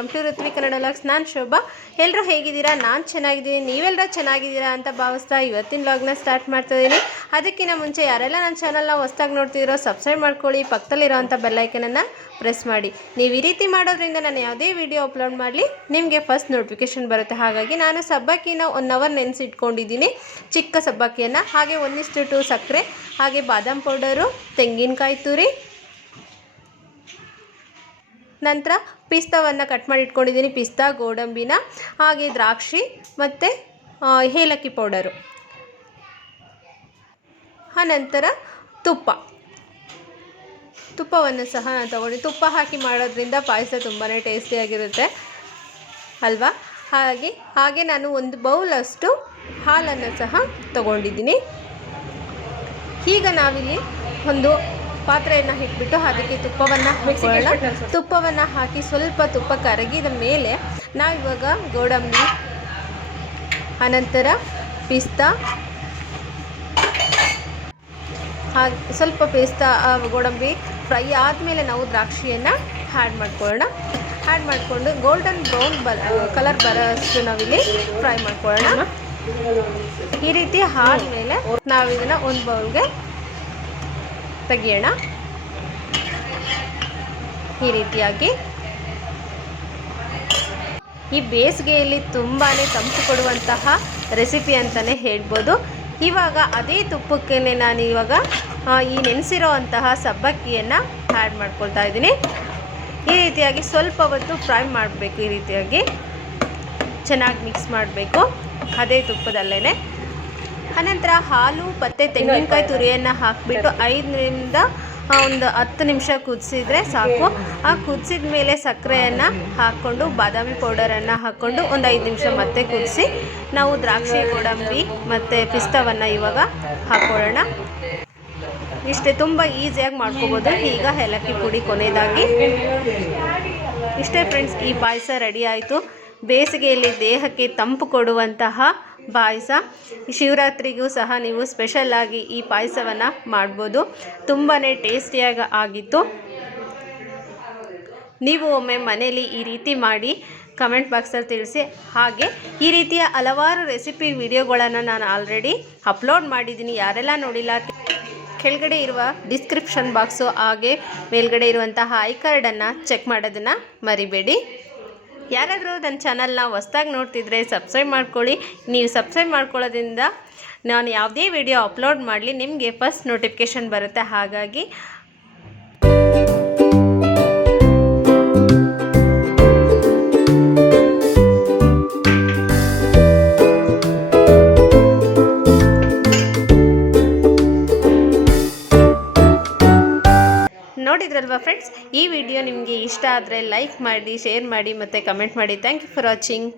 Welcome to Ruthvi Kannada logs ನಾನು ಶೋಭಾ. ಎಲ್ಲರೂ ಹೇಗಿದ್ದೀರಾ? ನಾನು ಚೆನ್ನಾಗಿದ್ದೀನಿ. ನೀವೆಲ್ಲರೂ ಚೆನ್ನಾಗಿದ್ದೀರಾ ಅಂತ ಭಾವಿಸ್ತಾ ಇವತ್ತಿನ ಲಾಗ್ನ ಸ್ಟಾರ್ಟ್ ಮಾಡ್ತಾ ಇದ್ದೀನಿ ಅದಕ್ಕಿಂತ ಮುಂಚೆ ಯಾರೆಲ್ಲ ನನ್ನ ಚಾನಲ್ನ ಹೊಸ್ದಾಗಿ ನೋಡ್ತಿದ್ದೀರೋ ಸಬ್ಸ್ಕ್ರೈಬ್ ಮಾಡ್ಕೊಳ್ಳಿ. ಪಕ್ಕದಲ್ಲಿರೋವಂಥ ಬೆಲ್ಲೈಕನನ್ನು ಪ್ರೆಸ್ ಮಾಡಿ. ನೀವು ಈ ರೀತಿ ಮಾಡೋದ್ರಿಂದ ನಾನು ಯಾವುದೇ ವಿಡಿಯೋ ಅಪ್ಲೋಡ್ ಮಾಡಲಿ, ನಿಮಗೆ ಫಸ್ಟ್ ನೋಟಿಫಿಕೇಶನ್ ಬರುತ್ತೆ. ಹಾಗಾಗಿ ನಾನು ಸಬ್ಬಕ್ಕಿನ ಒನ್ ಅವರ್ ನೆನೆಸಿಟ್ಕೊಂಡಿದ್ದೀನಿ. ಚಿಕ್ಕ ಸಬ್ಬಕ್ಕಿಯನ್ನು. ಹಾಗೆ ಒಂದಿಷ್ಟು ಟು ಸಕ್ಕರೆ, ಹಾಗೆ ಬಾದಾಮ್ ಪೌಡರು ತೆಂಗಿನಕಾಯಿ ತುರಿ ನಂತರ ಪಿಸ್ತಾವನ್ನು ಕಟ್ ಮಾಡಿ ಇಟ್ಕೊಂಡಿದ್ದೀನಿ ಪಿಸ್ತಾ, ಗೋಡಂಬಿನ, ಹಾಗೆ ದ್ರಾಕ್ಷಿ ಮತ್ತು ಏಲಕ್ಕಿ ಪೌಡರು ಆನಂತರ ತುಪ್ಪ. ತುಪ್ಪವನ್ನು ಸಹ ನಾನು ತಗೊಂಡು. ತುಪ್ಪ ಹಾಕಿ ಮಾಡೋದ್ರಿಂದ ಪಾಯಸ ತುಂಬಾ ಟೇಸ್ಟಿಯಾಗಿರುತ್ತೆ ಅಲ್ವಾ? ಹಾಗೆ ಹಾಗೆ ನಾನು ಒಂದು ಬೌಲಷ್ಟು ಹಾಲನ್ನು ಸಹ ತಗೊಂಡಿದ್ದೀನಿ. ಈಗ ನಾವಿಲ್ಲಿ ಒಂದು ಪಾತ್ರೆಯನ್ನು ಇಟ್ಬಿಟ್ಟು ಅದಕ್ಕೆ ತುಪ್ಪವನ್ನು ಹಾಕೊಳ್ಳೋಣ ತುಪ್ಪವನ್ನು? ಹಾಕಿ ಸ್ವಲ್ಪ ತುಪ್ಪ ಕರಗಿದ ಮೇಲೆ ನಾವಿವಾಗ ಗೋಡಂಬಿ ಅನಂತರ ಪಿಸ್ತಾ ಹಾಗೆ ಸ್ವಲ್ಪ ಪಿಸ್ತಾ ಗೋಡಂಬಿ ಫ್ರೈ ಆದಮೇಲೆ ನಾವು ದ್ರಾಕ್ಷಿಯನ್ನು ಆ್ಯಡ್ ಮಾಡ್ಕೊಳ್ಳೋಣ. ಆ್ಯಡ್ ಮಾಡಿಕೊಂಡು ಗೋಲ್ಡನ್ ಬ್ರೌನ್ ಬ ಕಲರ್ ಬರೋಷ್ಟು ನಾವಿಲ್ಲಿ ಫ್ರೈ ಮಾಡ್ಕೊಳ್ಳೋಣ. ಈ ರೀತಿ ಆದಮೇಲೆ ನಾವಿದನ್ನು ಒಂದು ಬೌಲ್ಗೆ ತೆಗಿಯೋಣ. ಈ ರೀತಿಯಾಗಿ. ಈ ಬೇಸಿಗೆಯಲ್ಲಿ ತುಂಬಾ ತಂಪು ಕೊಡುವಂತಹ ರೆಸಿಪಿ ಅಂತಲೇ ಹೇಳ್ಬೋದು. ಇವಾಗ ಅದೇ ತುಪ್ಪಕ್ಕೆ ನಾನು ಇವಾಗ ಈ ನೆನೆಸಿರೋ ಅಂತಹ ಸಬ್ಬಕ್ಕಿಯನ್ನು ಆ್ಯಡ್ ಮಾಡ್ಕೊಳ್ತಾ ಇದ್ದೀನಿ. ಈ ರೀತಿಯಾಗಿ ಸ್ವಲ್ಪ ಹೊತ್ತು ಫ್ರೈ ಮಾಡಬೇಕು ಈ ರೀತಿಯಾಗಿ. ಚೆನ್ನಾಗಿ ಮಿಕ್ಸ್ ಮಾಡಬೇಕು. ಅದೇ ತುಪ್ಪದಲ್ಲೇ ಅನಂತರ ಹಾಲು ಮತ್ತು ತೆಂಗಿನಕಾಯಿ ತುರಿಯನ್ನು ಹಾಕಿಬಿಟ್ಟು ಐದರಿಂದ ಒಂದು ಹತ್ತು ನಿಮಿಷ ಕುದಿಸಿದ್ರೆ ಸಾಕು. ಆ ಕುದಿಸಿದ ಮೇಲೆ ಸಕ್ಕರೆಯನ್ನು ಹಾಕ್ಕೊಂಡು ಬಾದಾಮಿ ಪೌಡರನ್ನು ಹಾಕ್ಕೊಂಡು ಒಂದು ಐದು ನಿಮಿಷ ಮತ್ತೆ ಕುದಿಸಿ ನಾವು ದ್ರಾಕ್ಷಿ ಗೋಡಂಬಿ ಮತ್ತು ಪಿಸ್ತಾವನ್ನು ಇವಾಗ ಹಾಕ್ಕೊಳ್ಳೋಣ ಇಷ್ಟೇ ತುಂಬ ಈಸಿಯಾಗಿ ಮಾಡ್ಕೋಬೋದು. ಈಗ ಏಲಕ್ಕಿ ಪುಡಿ ಕೊನೆಯದಾಗಿ. ಇಷ್ಟೇ ಫ್ರೆಂಡ್ಸ್ ಈ ಪಾಯಸ ರೆಡಿ ಆಯಿತು. ಬೇಸಿಗೆಯಲ್ಲಿ ದೇಹಕ್ಕೆ ತಂಪು ಕೊಡುವಂತಹ ಪಾಯಸ. ಶಿವರಾತ್ರಿಗೂ ಸಹ ನೀವು ಸ್ಪೆಷಲ್ಲಾಗಿ ಈ ಪಾಯಸವನ್ನು ಮಾಡ್ಬೋದು. ತುಂಬಾ ಟೇಸ್ಟಿಯಾಗಿ ಆಗಿತ್ತು. ನೀವು ಒಮ್ಮೆ ಮನೇಲಿ ಈ ರೀತಿ ಮಾಡಿ ಕಮೆಂಟ್ ಬಾಕ್ಸಲ್ಲಿ ತಿಳಿಸಿ. ಹಾಗೆ ಈ ರೀತಿಯ ಹಲವಾರು ರೆಸಿಪಿ ವಿಡಿಯೋಗಳನ್ನು ನಾನು ಆಲ್ರೆಡಿ ಅಪ್ಲೋಡ್ ಮಾಡಿದ್ದೀನಿ. ಯಾರೆಲ್ಲ ನೋಡಿಲ್ಲ, ಕೆಳಗಡೆ ಇರುವ ಡಿಸ್ಕ್ರಿಪ್ಷನ್ ಬಾಕ್ಸು ಹಾಗೆ ಮೇಲ್ಗಡೆ ಇರುವಂತಹ ಐ ಕಾರ್ಡನ್ನು ಚೆಕ್ ಮಾಡೋದನ್ನು ಮರಿಬೇಡಿ. ಯಾರಾದರೂ ನನ್ನ ಚಾನಲ್ನ ಹೊಸ್ದಾಗಿ ನೋಡ್ತಿದ್ರೆ ಸಬ್ಸ್ಕ್ರೈಬ್ ಮಾಡ್ಕೊಳ್ಳಿ. ನೀವು ಸಬ್ಸ್ಕ್ರೈಬ್ ಮಾಡ್ಕೊಳ್ಳೋದ್ರಿಂದ ನಾನು ಯಾವುದೇ ವಿಡಿಯೋ ಅಪ್ಲೋಡ್ ಮಾಡಲಿ, ನಿಮಗೆ ಫಸ್ಟ್ ನೋಟಿಫಿಕೇಷನ್ ಬರುತ್ತೆ. ಹಾಗಾಗಿ ನೋಡಿದ್ರಲ್ವಾ ಫ್ರೆಂಡ್ಸ್ ಈ ವಿಡಿಯೋ ನಿಮಗೆ ಇಷ್ಟ ಆದರೆ ಲೈಕ್ ಮಾಡಿ ಶೇರ್ ಮಾಡಿ ಮತ್ತು ಕಮೆಂಟ್ ಮಾಡಿ. Thank you for watching